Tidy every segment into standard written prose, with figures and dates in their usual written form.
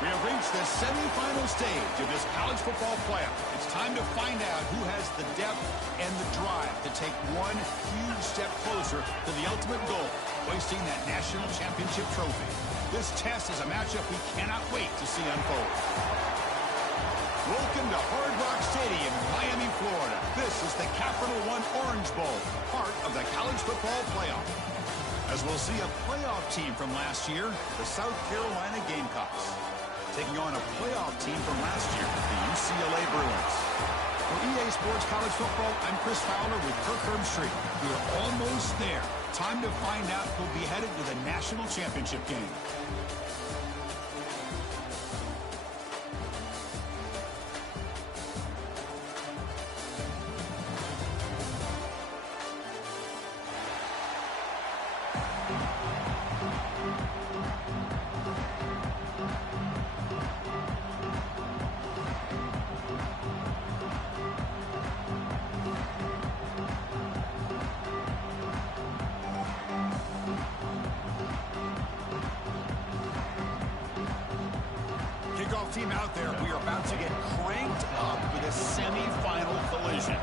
We have reached the semifinal stage of this college football playoff. It's time to find out who has the depth and the drive to take one huge step closer to the ultimate goal, hoisting that national championship trophy. This test is a matchup we cannot wait to see unfold. Welcome to Hard Rock Stadium in Miami, Florida. This is the Capital One Orange Bowl, part of the college football playoff. As we'll see a playoff team from last year, the South Carolina Gamecocks, taking on a playoff team from last year, the UCLA Bruins. For EA Sports College Football, I'm Chris Fowler with Kirk Herbstreit. We are almost there. Time to find out who'll be headed to the national championship game. Kickoff team out there. We are about to get cranked up with a semi-final collision.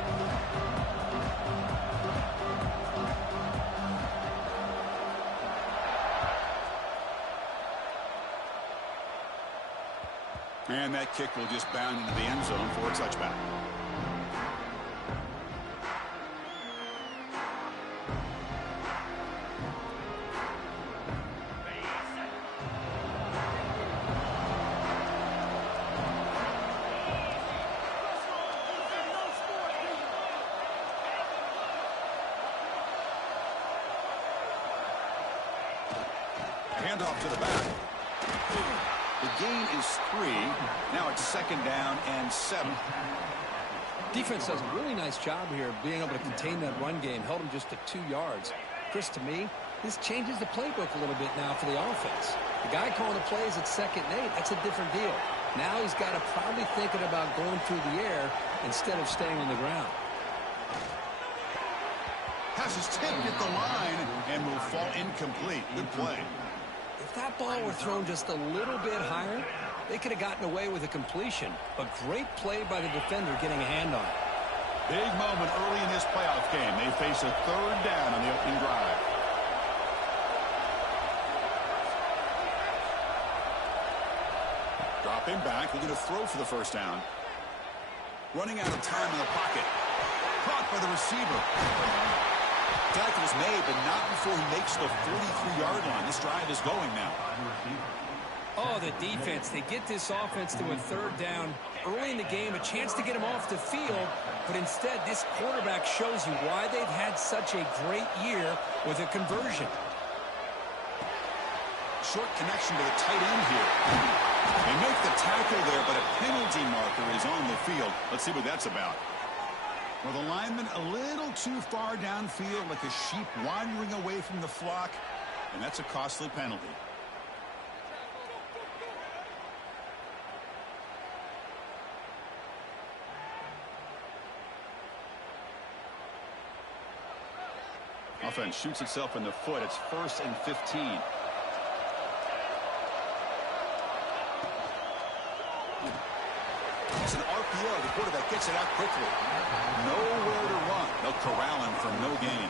And that kick will just bound into the end zone for a touchback. Handoff to the back. The gain is 3. Now it's 2nd down and 7. Defense does a really nice job here of being able to contain that run game. Held him just to 2 yards. Chris, to me, this changes the playbook a little bit now for the offense. The guy calling the plays at 2nd and 8, that's a different deal. Now he's got to probably thinking about going through the air instead of staying on the ground. Pass is tipped at the line and will fall incomplete. Good play. If that ball were thrown just a little bit higher, they could have gotten away with a completion. But great play by the defender getting a hand on it. Big moment early in this playoff game. They face a 3rd down on the opening drive. Dropping back, looking to throw for the 1st down. Running out of time in the pocket. Caught by the receiver. Tackle is made, but not before he makes the 43-yard line. This drive is going now. Oh, the defense. They get this offense to a 3rd down early in the game, a chance to get him off the field, but instead this quarterback shows you why they've had such a great year with a conversion. Short connection to the tight end here. They make the tackle there, but a penalty marker is on the field. Let's see what that's about. Well, the lineman a little too far downfield, like a sheep wandering away from the flock, and that's a costly penalty. Offense shoots itself in the foot. It's 1st and 15. It's an RPO. The quarterback gets it out quickly. Nowhere to run. They'll corral him for no gain.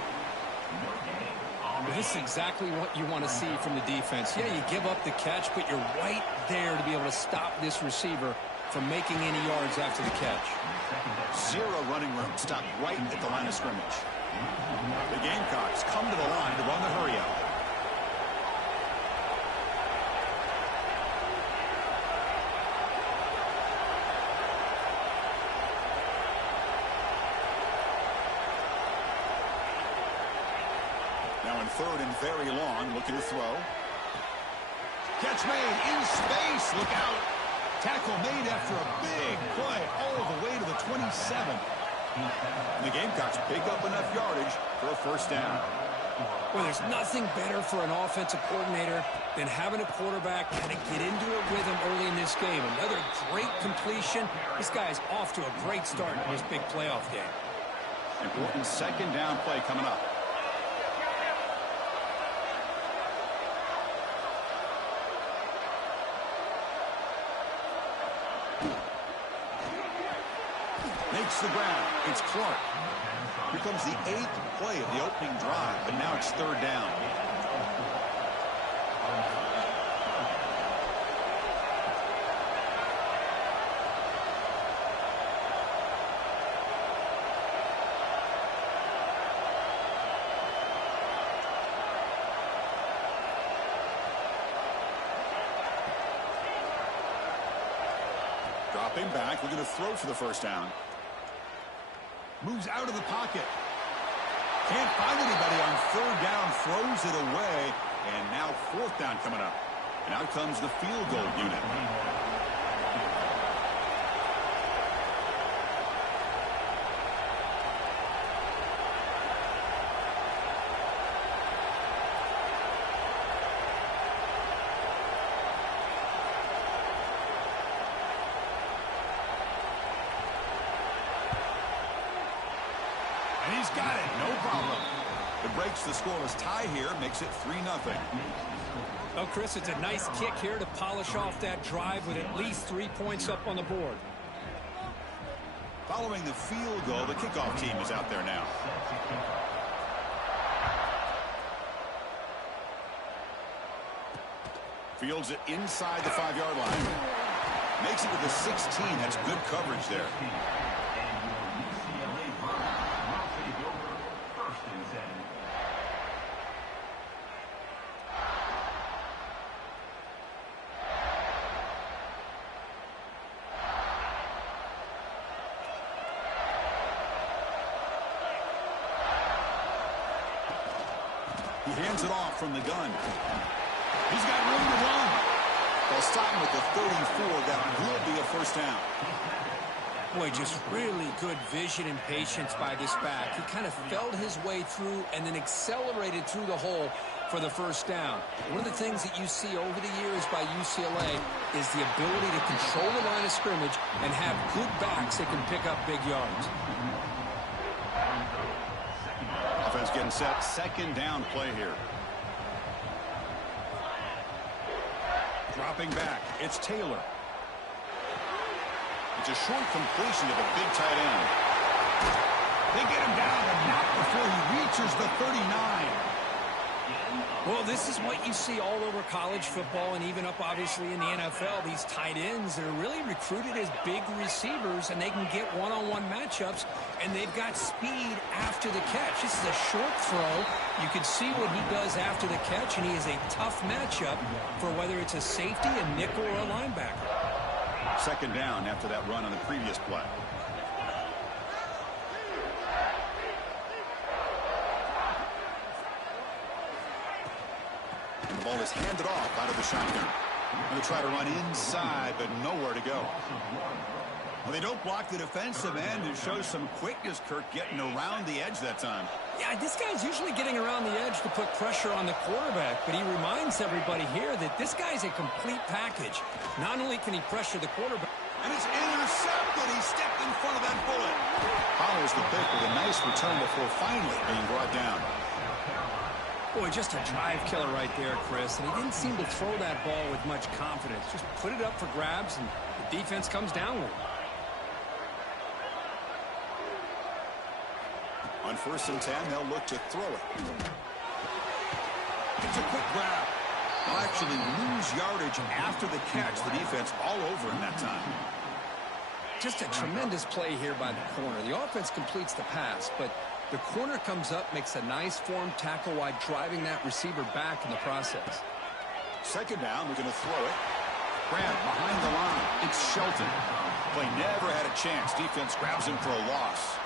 This is exactly what you want to see from the defense. Yeah, you give up the catch, but you're right there to be able to stop this receiver from making any yards after the catch. 0 running room. Stopped right at the line of scrimmage. The Gamecocks come to the line to run the hurry out. Now in 3rd and very long, looking to throw. Catch made in space. Look out. Tackle made after a big play all the way to the 27. And the Gamecocks pick up enough yardage for a 1st down. Well, there's nothing better for an offensive coordinator than having a quarterback kind of get into a rhythm early in this game. Another great completion. This guy's off to a great start in this big playoff game. Important 2nd down play coming up. Makes the grab. It's Clark. Here comes the 8th play of the opening drive, but now it's 3rd down. Dropping back, we're going to throw for the 1st down. Moves out of the pocket. Can't find anybody on 3rd down, throws it away, and now 4th down coming up. And out comes the field goal unit. And he's got it, no problem. It breaks the scoreless tie here, makes it 3-0. Oh, Chris, it's a nice kick here to polish off that drive with at least 3 points up on the board. Following the field goal, the kickoff team is out there now. Fields it inside the 5-yard line. Makes it to the 16. That's good coverage there. He hands it off from the gun. He's got room to run. They'll stop him at the 34. That will be a 1st down. Boy, just really good vision and patience by this back. He kind of felt his way through and then accelerated through the hole for the 1st down. One of the things that you see over the years by UCLA is the ability to control the line of scrimmage and have good backs that can pick up big yards. Offense getting set. 2nd down play here. Dropping back. It's Taylor. It's a short completion to the big tight end. They get him down, but not before he reaches the 39. Well, this is what you see all over college football and even up, obviously, in the NFL. These tight ends, they're really recruited as big receivers, and they can get one-on-one matchups, and they've got speed after the catch. This is a short throw. You can see what he does after the catch, and he is a tough matchup for whether it's a safety, a nickel, or a linebacker. 2nd down after that run on the previous play. And the ball is handed off out of the shotgun. And they try to run inside, but nowhere to go. Well, they don't block the defensive end, who shows some quickness, Kirk, getting around the edge that time. Yeah, this guy's usually getting around the edge to put pressure on the quarterback, but he reminds everybody here that this guy's a complete package. Not only can he pressure the quarterback, and it's intercepted. He stepped in front of that bullet. Follows the pick with a nice return before finally being brought down. Boy, just a drive killer right there, Chris. And he didn't seem to throw that ball with much confidence. Just put it up for grabs, and the defense comes down with it. On 1st and 10, they'll look to throw it. It's a quick grab. They'll actually lose yardage after the catch. The defense all over him that time. Just a tremendous play here by the corner. The offense completes the pass, but the corner comes up, makes a nice form tackle while driving that receiver back in the process. 2nd down, we're going to throw it. Grant behind the line. It's Shelton. Play never had a chance. Defense grabs him for a loss.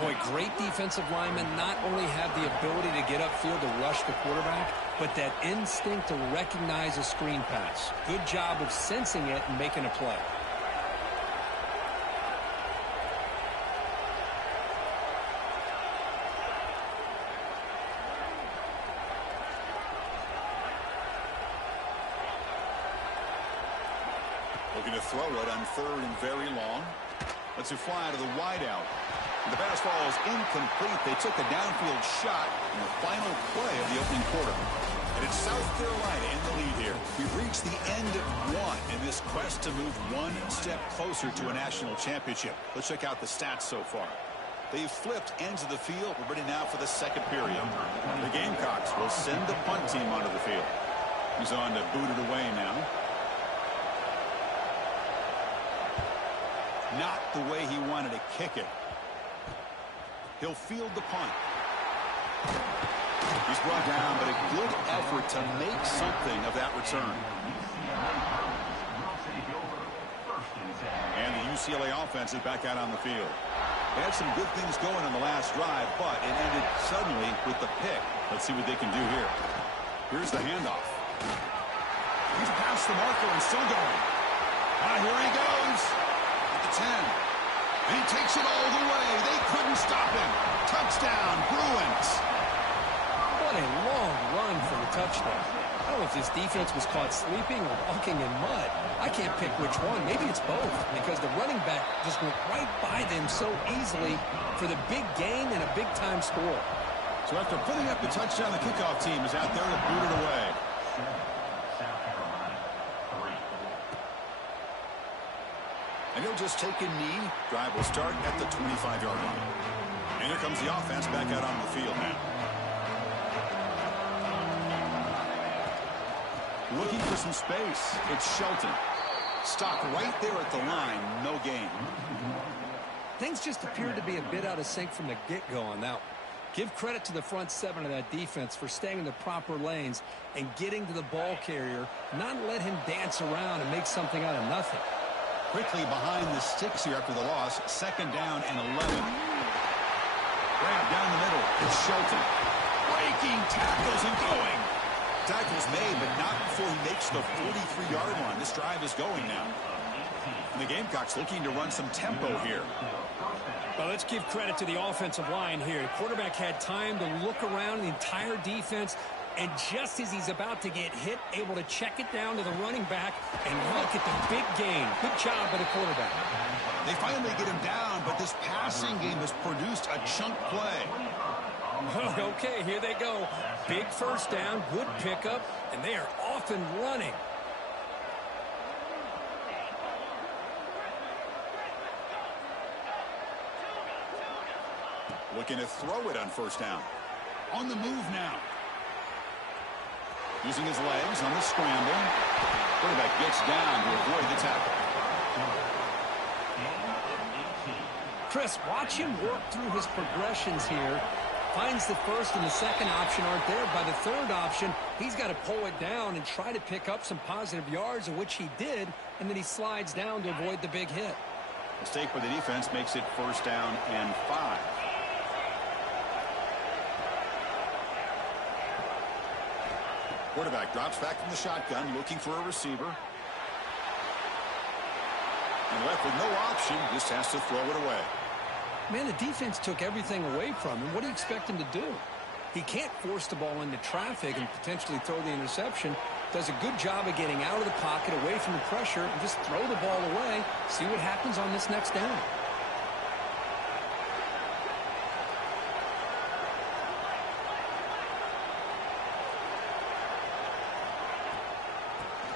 Boy, great defensive linemen not only have the ability to get upfield to rush the quarterback, but that instinct to recognize a screen pass. Good job of sensing it and making a play. Looking to throw it on 3rd and very long. Lets it fly to the wideout. The fastball is incomplete. They took a downfield shot in the final play of the opening quarter. And it's South Carolina in the lead here. We've reached the end of 1 in this this quest to move one step closer to a national championship. Let's check out the stats so far. They've flipped ends of the field. We're ready now for the second period. The Gamecocks will send the punt team onto the field. He's on to boot it away now. Not the way he wanted to kick it. He'll field the punt. He's brought down, but a good effort to make something of that return. And the UCLA offense is back out on the field. They had some good things going on the last drive, but it ended suddenly with the pick. Let's see what they can do here. Here's the handoff. He's past the marker and still going. Here he goes. At the 10. And he takes it all the way. They couldn't stop him. Touchdown, Bruins. What a long run for the touchdown. I don't know if this defense was caught sleeping or walking in mud. I can't pick which one. Maybe it's both, because the running back just went right by them so easily for the big gain and a big-time score. So after putting up the touchdown, the kickoff team is out there to boot it away. And he'll just take a knee. Drive will start at the 25-yard line. And here comes the offense back out on the field now. Looking for some space. It's Shelton. Stopped right there at the line. No gain. Things just appeared to be a bit out of sync from the get-go on that one. Give credit to the front seven of that defense for staying in the proper lanes and getting to the ball carrier, not let him dance around and make something out of nothing. Quickly behind the sticks here after the loss. Second down and 11. Grab down the middle. It's Shelton. Breaking tackles and going. Tackles made, but not before he makes the 43-yard line. This drive is going now. And the Gamecocks looking to run some tempo here. Well, let's give credit to the offensive line here. The quarterback had time to look around the entire defense, and just as he's about to get hit, able to check it down to the running back, and look at the big gain. Good job by the quarterback. They finally get him down, but this passing game has produced a chunk play. Okay, here they go. Big first down, good pickup, and they are off and running. Looking to throw it on first down. On the move now. Using his legs on the scramble. Quarterback gets down to avoid the tackle. Chris, watch him work through his progressions here. Finds the first and the second option aren't there. By the third option, he's got to pull it down and try to pick up some positive yards, of which he did, and then he slides down to avoid the big hit. Mistake by the defense makes it first down and 5. Quarterback drops back from the shotgun, looking for a receiver. And left with no option, just has to throw it away. Man, the defense took everything away from him. What do you expect him to do? He can't force the ball into traffic and potentially throw the interception. Does a good job of getting out of the pocket, away from the pressure, and just throw the ball away. See what happens on this next down.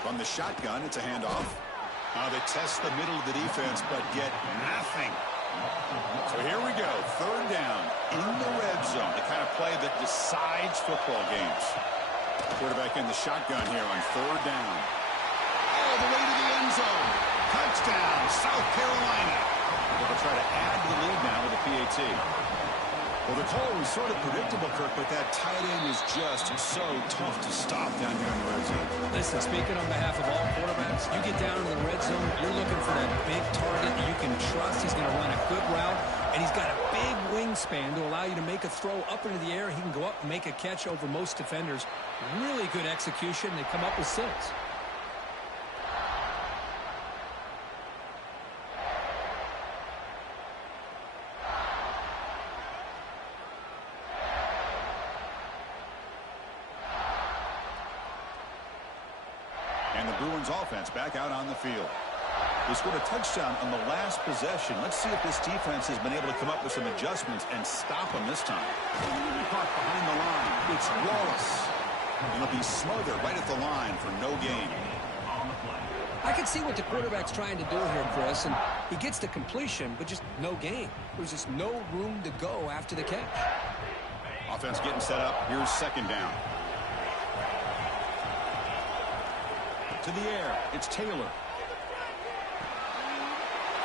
From the shotgun, it's a handoff. They test the middle of the defense, but get nothing. So here we go, third down in the red zone, the kind of play that decides football games. Quarterback in the shotgun here on third down. All the way to the end zone. Touchdown, South Carolina. They'll try to add to the lead now with a PAT. Well, the call was sort of predictable, Kirk, but that tight end is just so tough to stop down here in the red zone. Listen, speaking on behalf of all quarterbacks, you get down in the red zone, you're looking for that big target that you can trust. He's going to run a good route, and he's got a big wingspan to allow you to make a throw up into the air. He can go up and make a catch over most defenders. Really good execution. They come up with 6. Bruins offense back out on the field. They scored a touchdown on the last possession. Let's see if this defense has been able to come up with some adjustments and stop them this time. Caught behind the line. It's Wallace. And he'll be smothered right at the line for no gain. I can see what the quarterback's trying to do here, Chris, and he gets the completion, but just no gain. There's just no room to go after the catch. Offense getting set up. Here's second down. To the air. It's Taylor.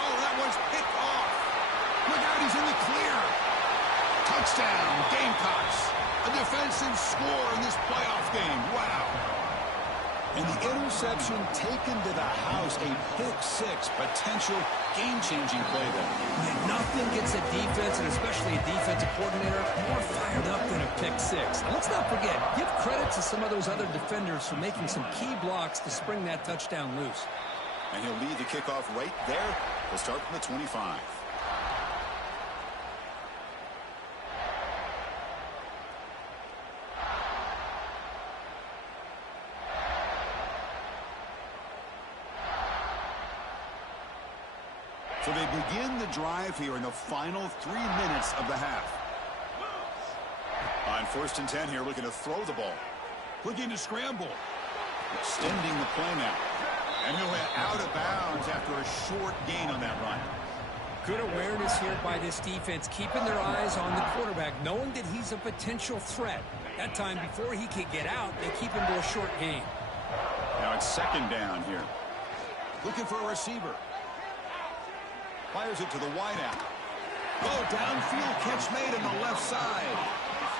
Oh, that one's picked off. Look out, he's in the clear. Touchdown, Gamecocks. A defensive score in this playoff game. Wow. And the interception taken to the house. A pick-6 potential game-changing play there. And nothing gets a defense, and especially a defensive coordinator, more fired up than a pick-6. Now, let's not forget, give credit to some of those other defenders for making some key blocks to spring that touchdown loose. And he'll lead the kickoff right there. We'll start from the 25. So they begin the drive here in the final 3 minutes of the half. On 1st and 10 here, looking to throw the ball. Looking to scramble. Extending the play now. And he'll head out of bounds after a short gain on that run. Good awareness here by this defense, keeping their eyes on the quarterback, knowing that he's a potential threat. That time, before he can get out, they keep him to a short gain. Now it's second down here. Looking for a receiver. Fires it to the wideout. Oh, downfield catch made on the left side.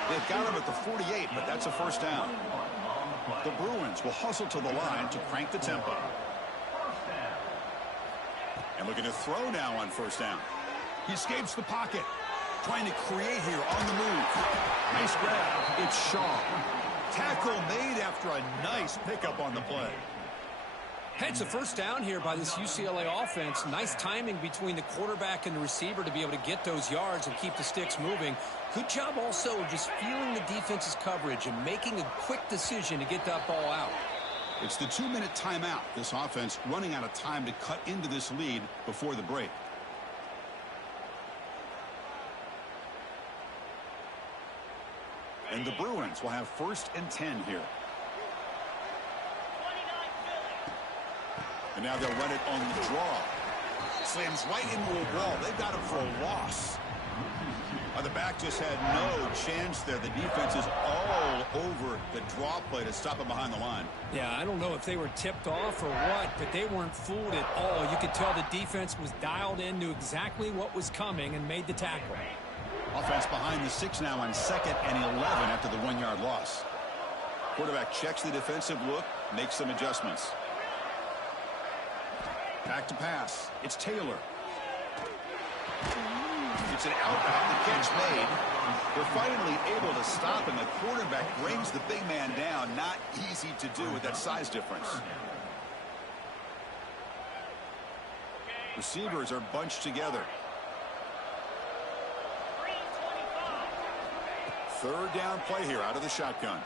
They've got him at the 48, but that's a first down. The Bruins will hustle to the line to crank the tempo. And looking to throw now on first down. He escapes the pocket. Trying to create here on the move. Nice grab. It's Shaw. Tackle made after a nice pickup on the play. It's a first down here by this UCLA offense. Nice timing between the quarterback and the receiver to be able to get those yards and keep the sticks moving. Good job also of just feeling the defense's coverage and making a quick decision to get that ball out. It's the 2-minute timeout. This offense running out of time to cut into this lead before the break. And the Bruins will have 1st and 10 here. And now they'll run it on the draw. Slams right into a wall. They've got him for a loss. The back just had no chance there. The defense is all over the draw play to stop him behind the line. Yeah, I don't know if they were tipped off or what, but they weren't fooled at all. You could tell the defense was dialed in, knew exactly what was coming, and made the tackle. Offense behind the 6 now on 2nd and 11 after the 1-yard loss. Quarterback checks the defensive look, makes some adjustments. Back to pass. It's Taylor. It's an outbound. The catch made. They're finally able to stop him. The quarterback brings the big man down. Not easy to do with that size difference. Receivers are bunched together. 3rd down play here out of the shotgun.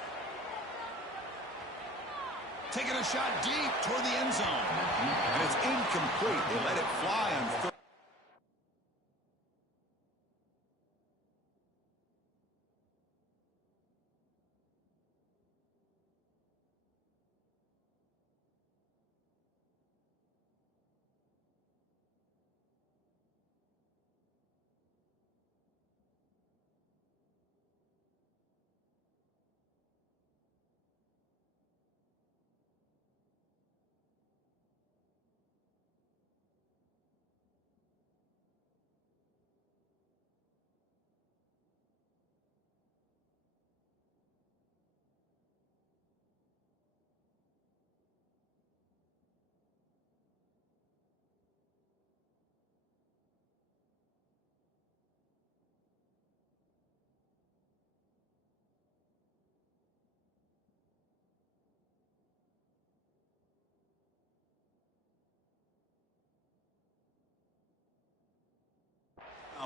Taking a shot deep toward the end zone. And it's incomplete. They let it fly on 3rd.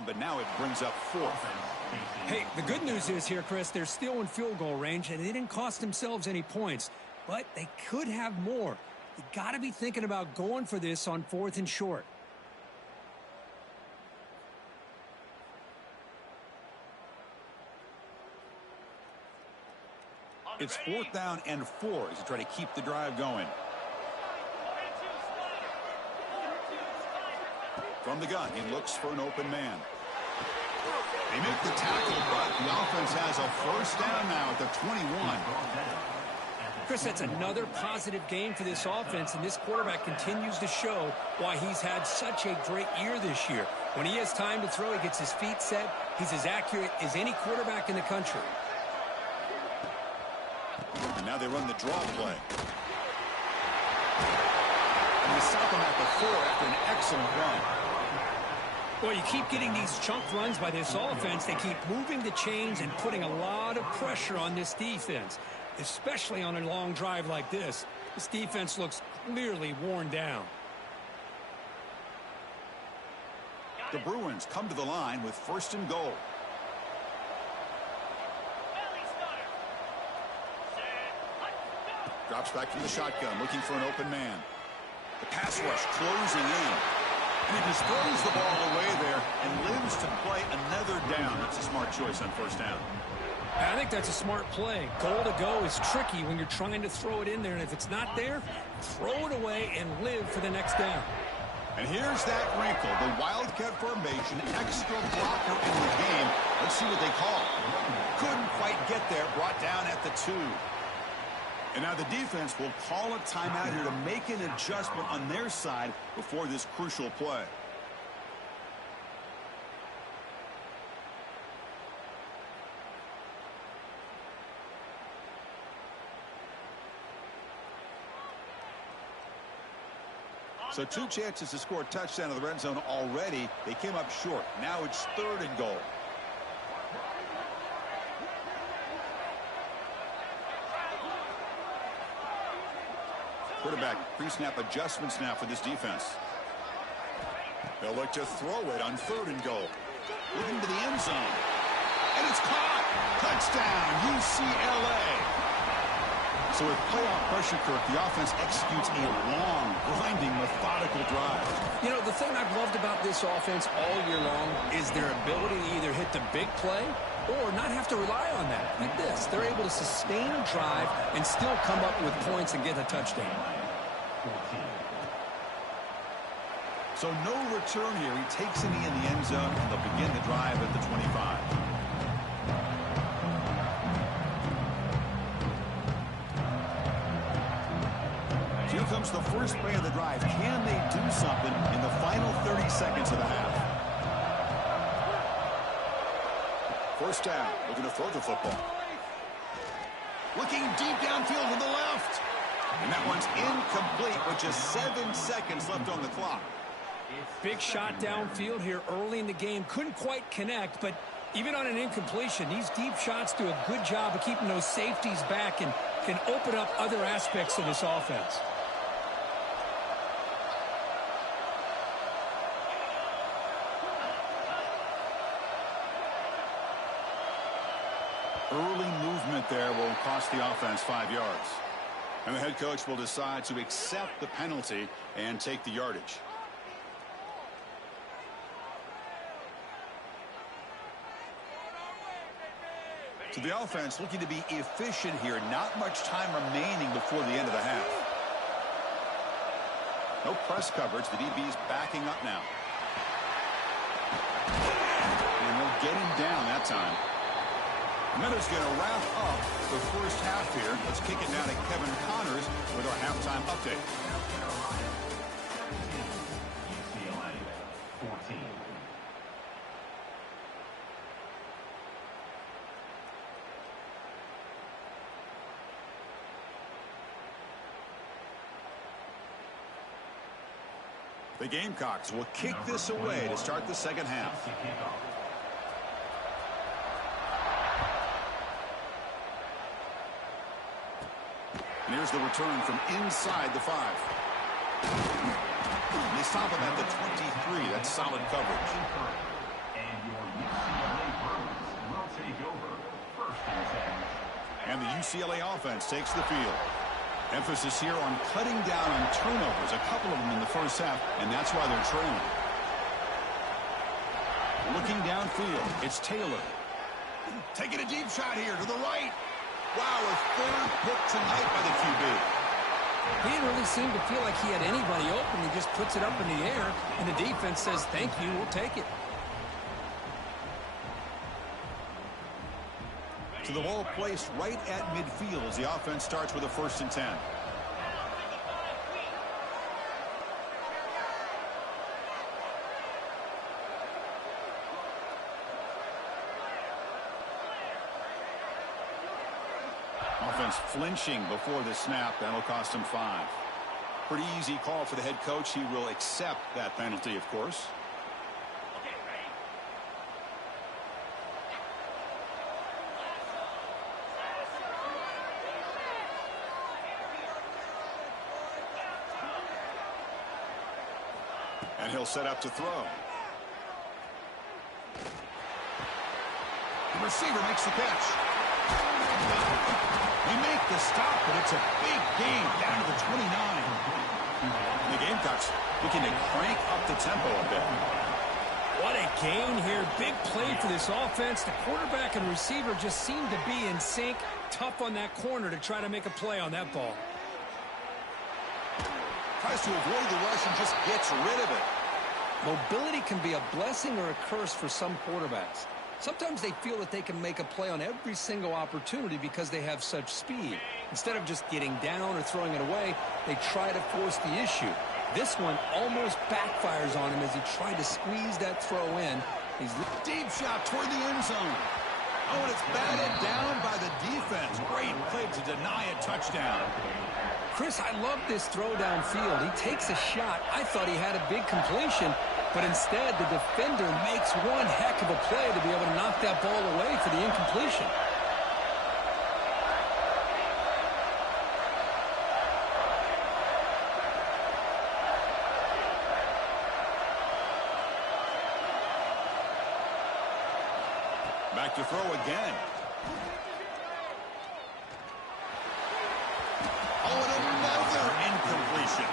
But now it brings up 4th. Hey, the good news is here, Chris, they're still in field goal range, and they didn't cost themselves any points. But they could have more. You got to be thinking about going for this on 4th and short. It's 4th down and 4 as you try to keep the drive going. From the gun, he looks for an open man. They make the tackle, but the offense has a first down now at the 21. Chris, that's another positive game for this offense, and this quarterback continues to show why he's had such a great year this year. When he has time to throw, he gets his feet set. He's as accurate as any quarterback in the country. And now they run the draw play. And they stop him at the 4 after an excellent run. Well, you keep getting these chunk runs by this offense. They keep moving the chains and putting a lot of pressure on this defense, especially on a long drive like this. This defense looks clearly worn down. The Bruins come to the line with first and goal. Drops back from the shotgun, looking for an open man. The pass rush closing in. And he just throws the ball away there and lives to play another down. That's a smart choice on first down. I think that's a smart play. Goal to go is tricky when you're trying to throw it in there. And if it's not there, throw it away and live for the next down. And here's that wrinkle. The Wildcat formation, extra blocker in the game. Let's see what they call. Couldn't quite get there. Brought down at the 2. And now the defense will call a timeout here to make an adjustment on their side before this crucial play. So 2 chances to score a touchdown in the red zone already. They came up short. Now it's 3rd and goal. Quarterback pre-snap adjustments now for this defense. They'll look to throw it on 3rd and goal. Looking to the end zone. And it's caught. Touchdown, UCLA. So with playoff pressure, Kirk, the offense executes a long, grinding, methodical drive. You know, the thing I've loved about this offense all year long is their ability to either hit the big play or not have to rely on that. Like this, they're able to sustain a drive and still come up with points and get a touchdown. So no return here. He takes it in the end zone, and they'll begin the drive at the 25. Here comes the first play of the drive. Can they do something in the final 30 seconds of the half? First down, looking to throw the football. Looking deep downfield to the left. And that one's incomplete with just 7 seconds left on the clock. Big shot downfield here early in the game. Couldn't quite connect, but even on an incompletion, these deep shots do a good job of keeping those safeties back and can open up other aspects of this offense. Early movement there will cost the offense 5 yards. And the head coach will decide to accept the penalty and take the yardage. So the offense looking to be efficient here. Not much time remaining before the end of the half. No press coverage. The DB's backing up now. And they'll get him down that time. Meadows going to wrap up the first half here. Let's kick it now to Kevin Connors with our halftime update. UCLA 14. The Gamecocks will kick this away to start the second half. And here's the return from inside the 5. And they stop him at the 23. That's solid coverage. And your UCLA Bruins will take over first and 10. And the UCLA offense takes the field. Emphasis here on cutting down on turnovers, a couple of them in the first half, and that's why they're trailing. Looking downfield, it's Taylor. Taking a deep shot here to the right. Wow, a 3rd pick tonight by the QB. He didn't really seem to feel like he had anybody open. He just puts it up in the air, and the defense says, thank you, we'll take it. To the ball placed right at midfield as the offense starts with a 1st and 10. Offense flinching before the snap. That'll cost him 5. Pretty easy call for the head coach. He will accept that penalty, of course. And he'll set up to throw. The receiver makes the catch. They make the stop, but it's a big gain down to the 29. The Gamecocks looking to crank up the tempo a bit. What a gain here. Big play for this offense. The quarterback and receiver just seem to be in sync. Tough on that corner to try to make a play on that ball. Tries to avoid the rush and just gets rid of it. Mobility can be a blessing or a curse for some quarterbacks. Sometimes they feel that they can make a play on every single opportunity because they have such speed. Instead of just getting down or throwing it away, they try to force the issue. This one almost backfires on him as he tried to squeeze that throw in. He's deep shot toward the end zone. Oh, and it's batted down by the defense. Great play to deny a touchdown. Chris, I love this throw downfield. He takes a shot. I thought he had a big completion, but instead the defender makes one heck of a play to be able to knock that ball away for the incompletion. Back to throw again. Oh, and another incompletion.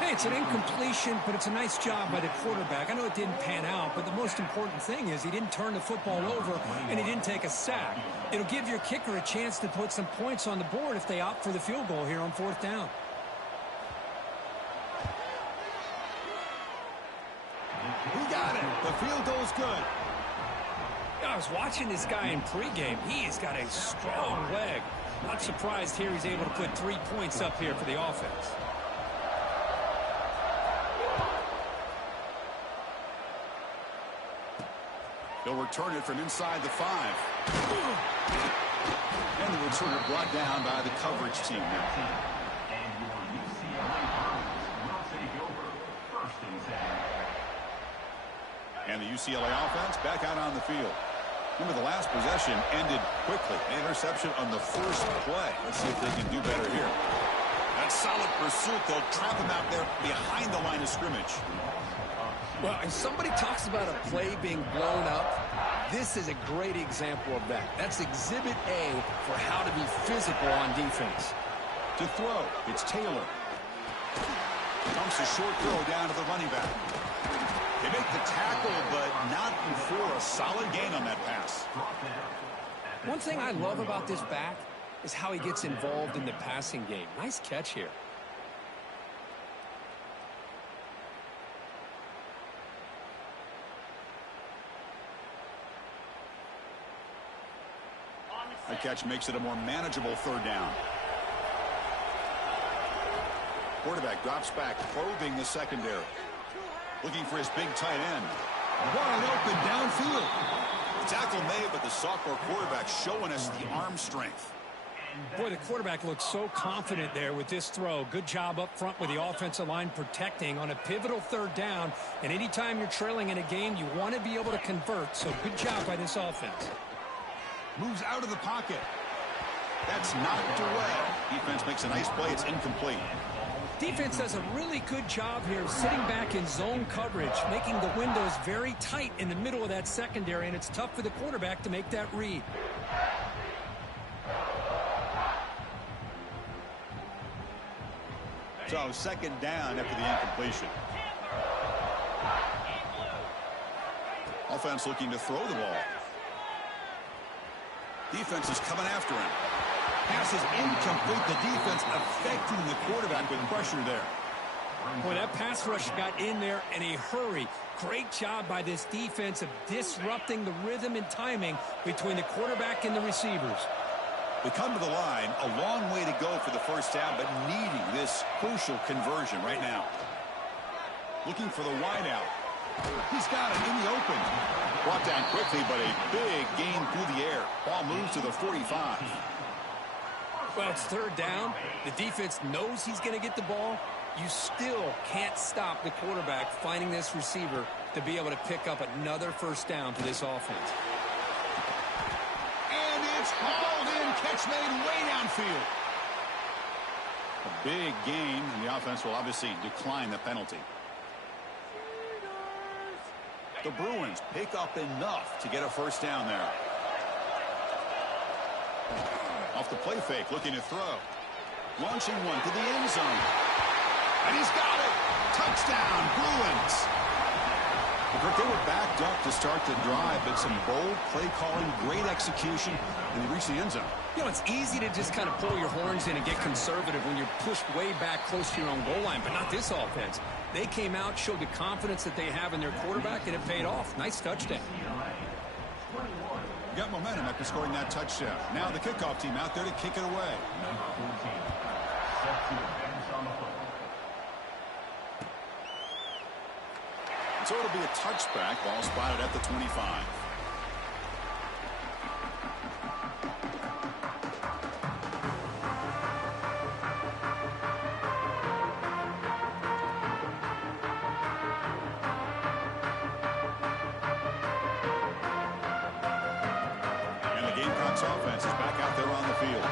Hey, it's an incompletion, but it's a nice job by the quarterback. I know it didn't pan out, but the most important thing is he didn't turn the football over and he didn't take a sack. It'll give your kicker a chance to put some points on the board if they opt for the field goal here on 4th down. He got it. The field goal's good. I was watching this guy in pregame. He's got a strong leg. Not surprised here he's able to put 3 points up here for the offense. He'll return it from inside the 5. And the returner brought down by the coverage team now. And your UCLA will take over 1st and 10. And the UCLA offense back out on the field. Remember, the last possession ended quickly. An interception on the first play. Let's see if they can do better here. That solid pursuit. They'll trap him out there behind the line of scrimmage. Well, if somebody talks about a play being blown up, this is a great example of that. That's exhibit A for how to be physical on defense. To throw, it's Taylor. Dumps a short throw down to the running back. They make the tackle, but not before a solid gain on that pass. One thing I love about this back is how he gets involved in the passing game. Nice catch here. The catch makes it a more manageable 3rd down. Quarterback drops back, probing the secondary. Looking for his big tight end. Wide open downfield. The tackle made, but the sophomore quarterback showing us the arm strength. Boy, the quarterback looks so confident there with this throw. Good job up front with the offensive line protecting on a pivotal 3rd down. And anytime you're trailing in a game, you want to be able to convert. So good job by this offense. Moves out of the pocket. That's knocked away. Defense makes a nice play. It's incomplete. Defense does a really good job here sitting back in zone coverage, making the windows very tight in the middle of that secondary, and it's tough for the quarterback to make that read. So 2nd down after the incompletion. Offense looking to throw the ball. Defense is coming after him. Pass is incomplete. The defense affecting the quarterback with pressure there. Boy, that pass rush got in there in a hurry. Great job by this defense of disrupting the rhythm and timing between the quarterback and the receivers. We come to the line, a long way to go for the first down, but needing this crucial conversion right now. Looking for the wideout. He's got it in the open. Brought down quickly, but a big gain through the air. Ball moves to the 45. Well, it's third down. The defense knows he's going to get the ball. You still can't stop the quarterback finding this receiver to be able to pick up another first down for this offense. And it's hauled in. Catch made way downfield. A big gain, and the offense will obviously decline the penalty. The Bruins pick up enough to get a first down there. Off the play fake, looking to throw. Launching one to the end zone. And he's got it. Touchdown, Bruins. They were backed up to start the drive, but some bold play calling, great execution, and they reached the end zone. You know, it's easy to just kind of pull your horns in and get conservative when you're pushed way back close to your own goal line, but not this offense. They came out, showed the confidence that they have in their quarterback, and it paid off. Nice touchdown. Got momentum after scoring that touchdown. Now the kickoff team out there to kick it away. So it'll be a touchback. Ball spotted at the 25. And the Gamecocks offense is back out there on the field.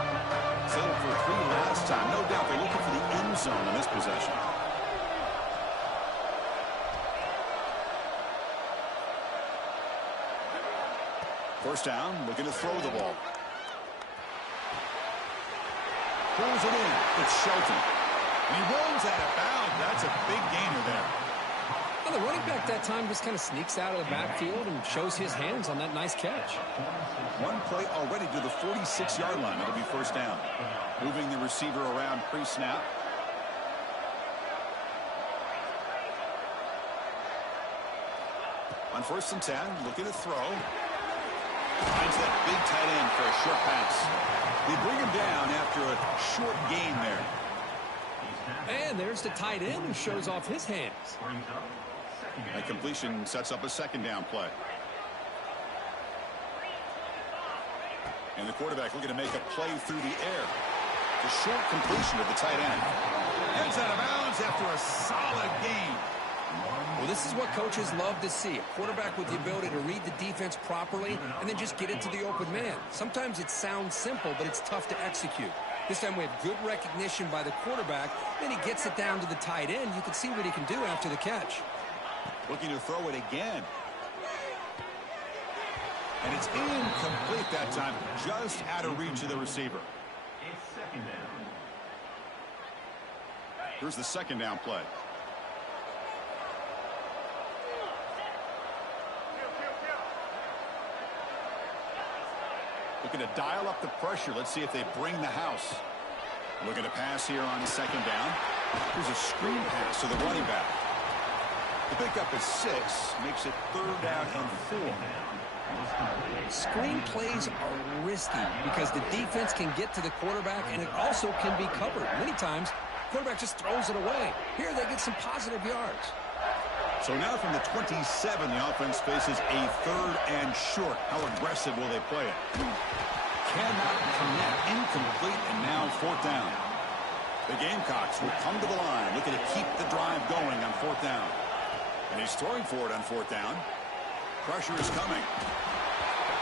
Settled for 3 last time. No doubt they're looking for the end zone in this possession. First down, looking to throw the ball. Pulls it in. It's Shelton. And he runs out of bounds. That's a big gainer there. Well, the running back that time just kind of sneaks out of the backfield and shows his hands on that nice catch. One play already to the 46-yard line. It'll be first down. Moving the receiver around pre-snap. On 1st and 10, looking to throw. Finds that big tight end for a short pass. They bring him down after a short gain there. And there's the tight end who shows off his hands. That completion sets up a second down play. And the quarterback looking to make a play through the air. The short completion of the tight end. Heads out of bounds after a solid gain. Well, this is what coaches love to see. A quarterback with the ability to read the defense properly and then just get it to the open man. Sometimes it sounds simple, but it's tough to execute. This time we have good recognition by the quarterback. Then he gets it down to the tight end. You can see what he can do after the catch. Looking to throw it again. And it's incomplete that time. Just out of reach of the receiver. It's second down. Here's the second down play. Looking to dial up the pressure. Let's see if they bring the house. Looking to pass here on second down. Here's a screen pass to the running back. The pickup is 6. Makes it 3rd down and 4. Screen plays are risky because the defense can get to the quarterback and it also can be covered. Many times, the quarterback just throws it away. Here they get some positive yards. So now from the 27, the offense faces a 3rd and short. How aggressive will they play it? Cannot connect. Incomplete, and now 4th down. The Gamecocks will come to the line, looking to keep the drive going on 4th down. And he's throwing for it on 4th down. Pressure is coming.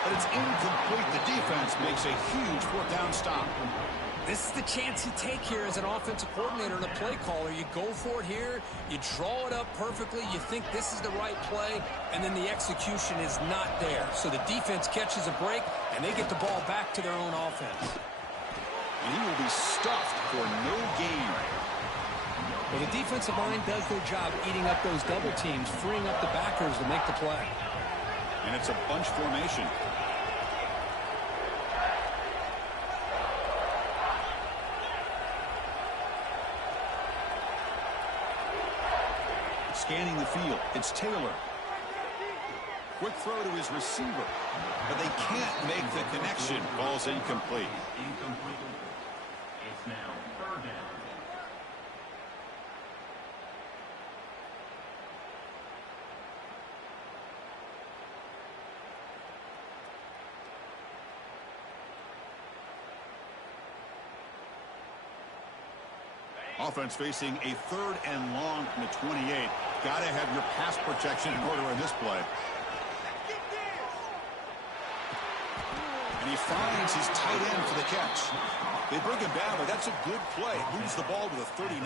But it's incomplete. The defense makes a huge 4th down stop. This is the chance you take here as an offensive coordinator and a play caller. You go for it here. You draw it up perfectly. You think this is the right play, and then the execution is not there. So the defense catches a break, and they get the ball back to their own offense. And he will be stuffed for no gain. Well, the defensive line does their job eating up those double teams, freeing up the backers to make the play. And it's a bunch formation. Scanning the field, it's Taylor. Quick throw to his receiver, but they can't make the connection. Ball's incomplete. Incomplete. It's now third down. Offense facing a 3rd and long from the 28. Got to have your pass protection in order in this play. And he finds his tight end for the catch. They bring him down, but that's a good play. Moves the ball to the 39.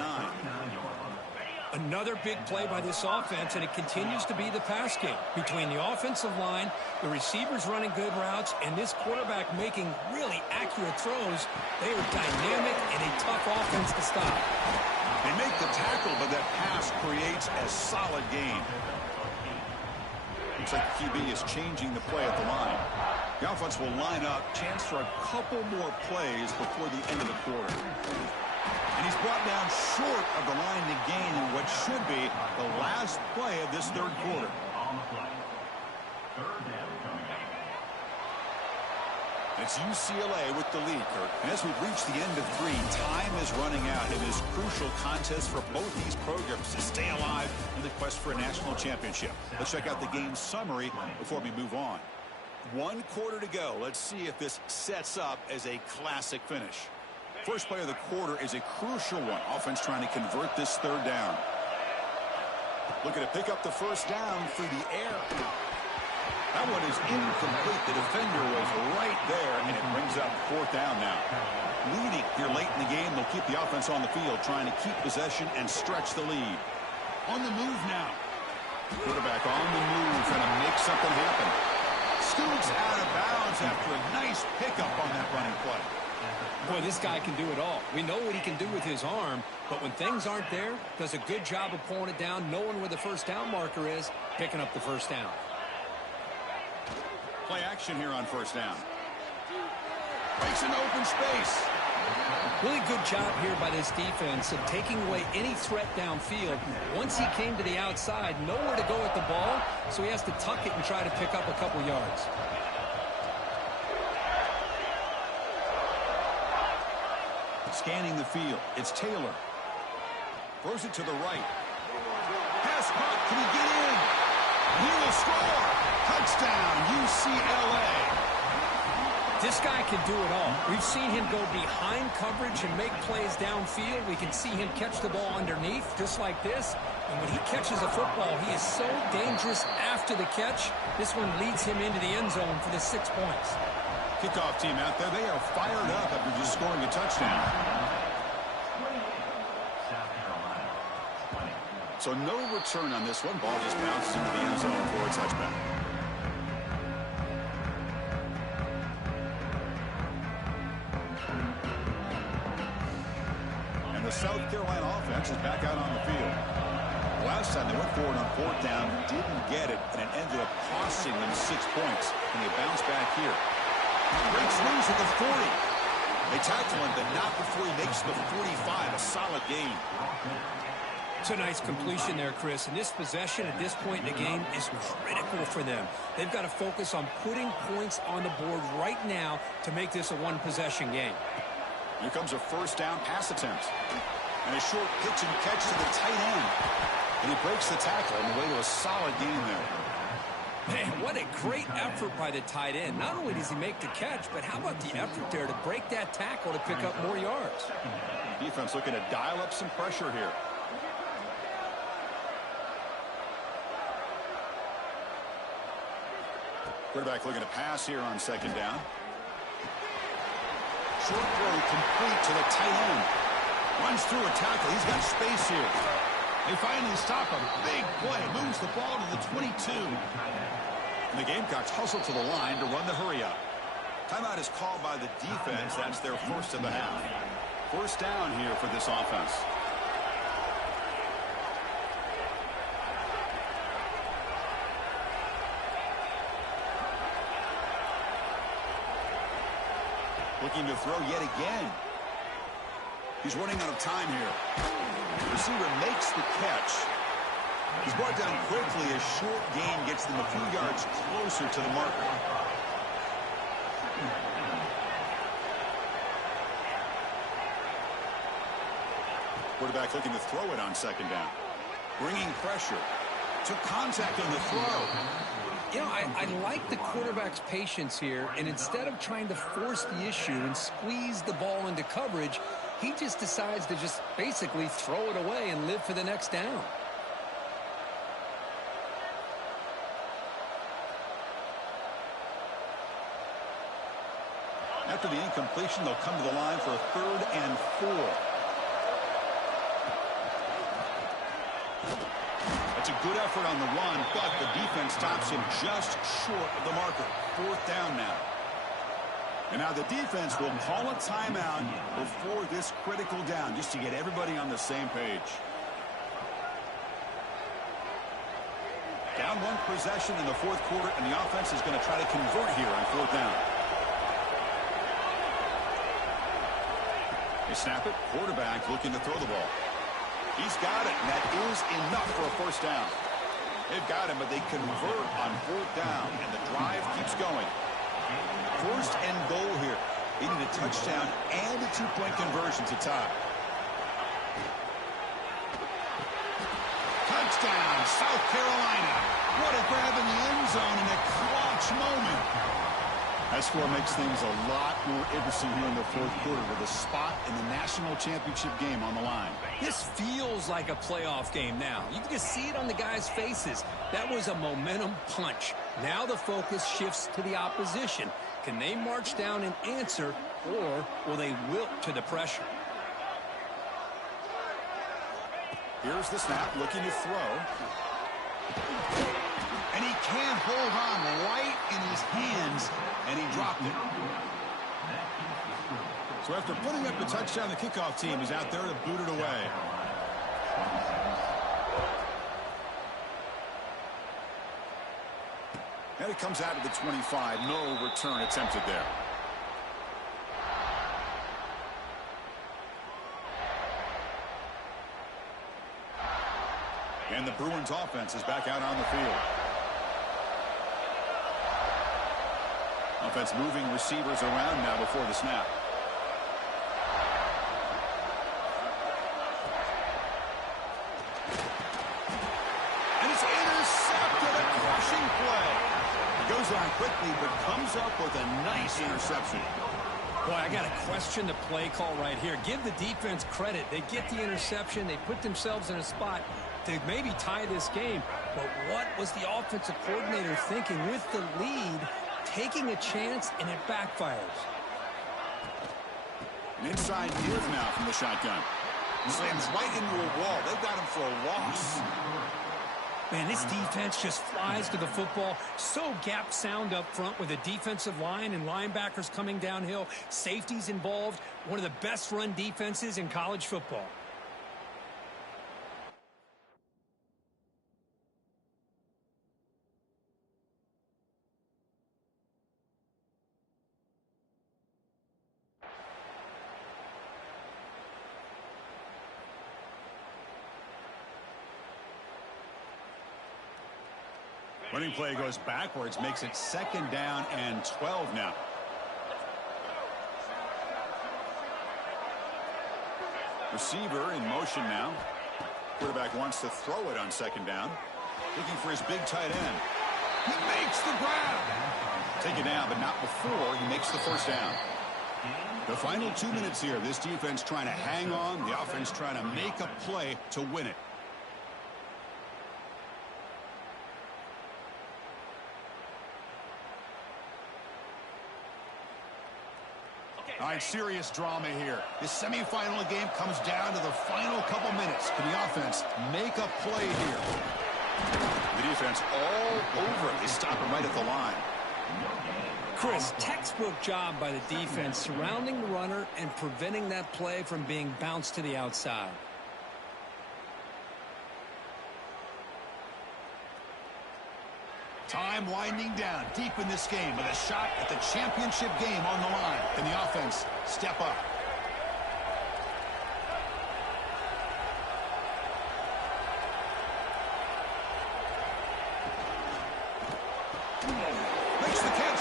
Another big play by this offense, and it continues to be the pass game. Between the offensive line, the receivers running good routes, and this quarterback making really accurate throws, they are dynamic and a tough offense to stop. They make the tackle, but that pass creates a solid gain. Looks like the QB is changing the play at the line. The offense will line up, chance for a couple more plays before the end of the quarter. And he's brought down short of the line to gain in what should be the last play of this 3rd quarter. On the play. Third down coming up. It's UCLA with the lead, Kirk. And as we've reached the end of 3, time is running out in this crucial contest for both these programs to stay alive in the quest for a national championship. Let's check out the game summary before we move on. 1 quarter to go. Let's see if this sets up as a classic finish. First play of the quarter is a crucial one. Offense trying to convert this 3rd down. Looking to pick up the 1st down through the air. That one is incomplete. The defender was right there, and it brings up 4th down now. Leading here late in the game, they'll keep the offense on the field, trying to keep possession and stretch the lead. On the move now. Quarterback on the move, trying to make something happen. Scoots out of bounds after a nice pickup on that running play. Boy, this guy can do it all. We know what he can do with his arm, but when things aren't there, does a good job of pulling it down, knowing where the 1st down marker is, picking up the 1st down. Play action here on 1st down. Breaks an open space. Really good job here by this defense of taking away any threat downfield. Once he came to the outside, nowhere to go with the ball, so he has to tuck it and try to pick up a couple yards. Scanning the field, it's Taylor. Throws it to the right. Pass caught, can he get in? He will score! Touchdown, UCLA! This guy can do it all. We've seen him go behind coverage and make plays downfield. We can see him catch the ball underneath, just like this. And when he catches a football, he is so dangerous after the catch. This one leads him into the end zone for the 6 points. Kickoff team out there, they are fired up after just scoring a touchdown. So no return on this one. Ball just bounces into the end zone for a touchback. And the South Carolina offense is back out on the field. Last time they went forward on 4th down, didn't get it, and it ended up costing them 6 points. And they bounce back here. Breaks loose at the 40. They tackle him, but not before he makes the 45. A solid gain. It's a nice completion there, Chris. And this possession at this point in the game is critical for them. They've got to focus on putting points on the board right now to make this a 1-possession game. Here comes a 1st down pass attempt. And a short pitch and catch to the tight end. And he breaks the tackle on the way to a solid gain there. Man, what a great effort by the tight end. Not only does he make the catch, but how about the effort there to break that tackle to pick up more yards? Defense looking to dial up some pressure here. Quarterback looking to pass here on 2nd down. Short throw complete to the tight end. Runs through a tackle. He's got space here. They finally stop him. Big play. Moves the ball to the 22. And the Gamecocks hustle to the line to run the hurry up. Timeout is called by the defense. That's their 1st of the half. 1st down here for this offense. Looking to throw yet again. He's running out of time here. The receiver makes the catch. He's brought down quickly. A short gain gets them a few yards closer to the marker. Quarterback looking to throw it on second down. Bringing pressure. Took contact on the throw. You know, I like the quarterback's patience here, and instead of trying to force the issue and squeeze the ball into coverage, he just decides to just basically throw it away and live for the next down. After the incompletion, they'll come to the line for a 3rd and 4. That's a good effort on the run, but the defense stops him just short of the marker. 4th down now. And now the defense will call a timeout before this critical down, just to get everybody on the same page. Down 1 possession in the 4th quarter, and the offense is going to try to convert here on 4th down. They snap it. Quarterback looking to throw the ball. He's got it, and that is enough for a 1st down. They've got him, but they convert on 4th down, and the drive keeps going. 1st and goal here. They need a touchdown and a 2-point conversion to tie. Touchdown, South Carolina. What a grab in the end zone in a clutch moment. That score makes things a lot more interesting here in the 4th quarter with a spot in the national championship game on the line. This feels like a playoff game now. You can just see it on the guys' faces. That was a momentum punch. Now the focus shifts to the opposition. Can they march down and answer, or will they wilt to the pressure? Here's the snap, looking to throw. And he can't hold on right in his hands, and he dropped it. So after putting up the touchdown, the kickoff team is out there to boot it away. And it comes out of the 25. No return attempted there. And the Bruins offense is back out on the field. Offense moving receivers around now before the snap. And it's intercepted, a crushing play. It goes on quickly, but comes up with a nice interception. Boy, I got to question the play call right here. Give the defense credit. They get the interception. They put themselves in a spot to maybe tie this game. But what was the offensive coordinator thinking with the lead, taking a chance, and it backfires? An inside give now from the shotgun. Slams right into a wall. They've got him for a loss. Man, this defense just flies to the football. So gap sound up front with a defensive line and linebackers coming downhill. Safeties involved. One of the best run defenses in college football. Running play goes backwards, makes it 2nd down and 12 now. Receiver in motion now. Quarterback wants to throw it on 2nd down. Looking for his big tight end. He makes the grab. Take it down, but not before he makes the 1st down. The final 2 minutes here. This defense trying to hang on. The offense trying to make a play to win it. All right, serious drama here. This semifinal game comes down to the final couple minutes. Can the offense make a play here? The defense all over it. They stop him right at the line. Chris, textbook job by the defense surrounding the runner and preventing that play from being bounced to the outside. Time winding down deep in this game with a shot at the championship game on the line. Can the offense step up?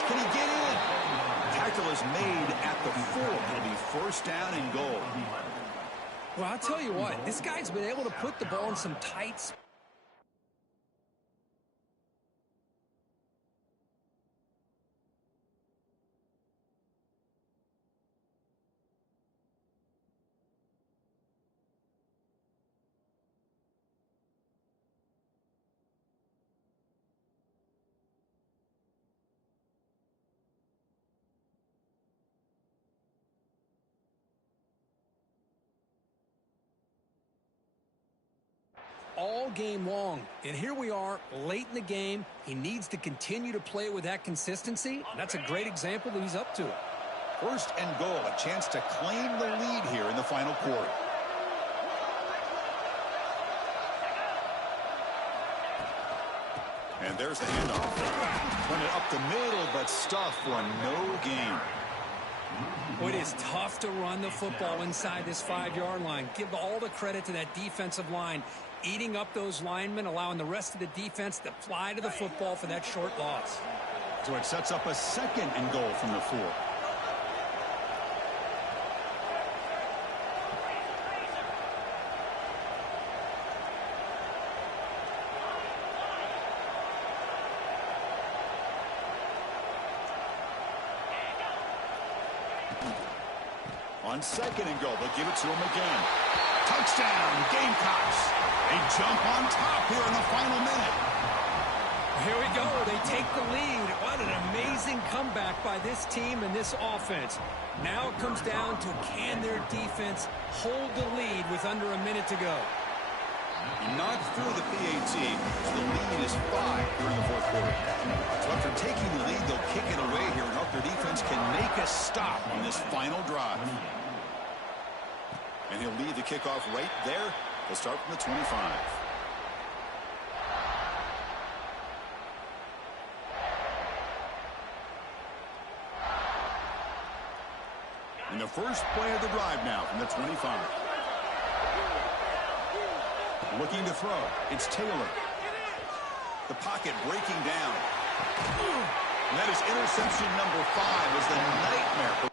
Can he get in? Tackle is made at the 4. It'll be first down and goal. Well, I'll tell you what, this guy's been able to put the ball in some tight spots. All game long. And here we are late in the game. He needs to continue to play with that consistency. That's a great example that he's up to it. First and goal, a chance to claim the lead here in the final quarter. And there's the handoff. Run it up the middle, but stuffed for no gain. It is tough to run the football inside this 5-yard line. Give all the credit to that defensive line, eating up those linemen, allowing the rest of the defense to fly to the football for that short loss. So it sets up a second and goal from the 4. On second and goal, they'll give it to him again. Touchdown, Gamecocks. They jump on top here in the final minute. Here we go. They take the lead. What an amazing comeback by this team and this offense. Now it comes down to, can their defense hold the lead with under a minute to go? Not through the PAT. So the lead is 5 here in the fourth quarter. So after taking the lead, they'll kick it away here and hope their defense can make a stop on this final drive. And he'll lead the kickoff right there. They'll start from the 25. In the first play of the drive now from the 25. Looking to throw. It's Taylor. The pocket breaking down. And that is interception number 5 as the nightmare.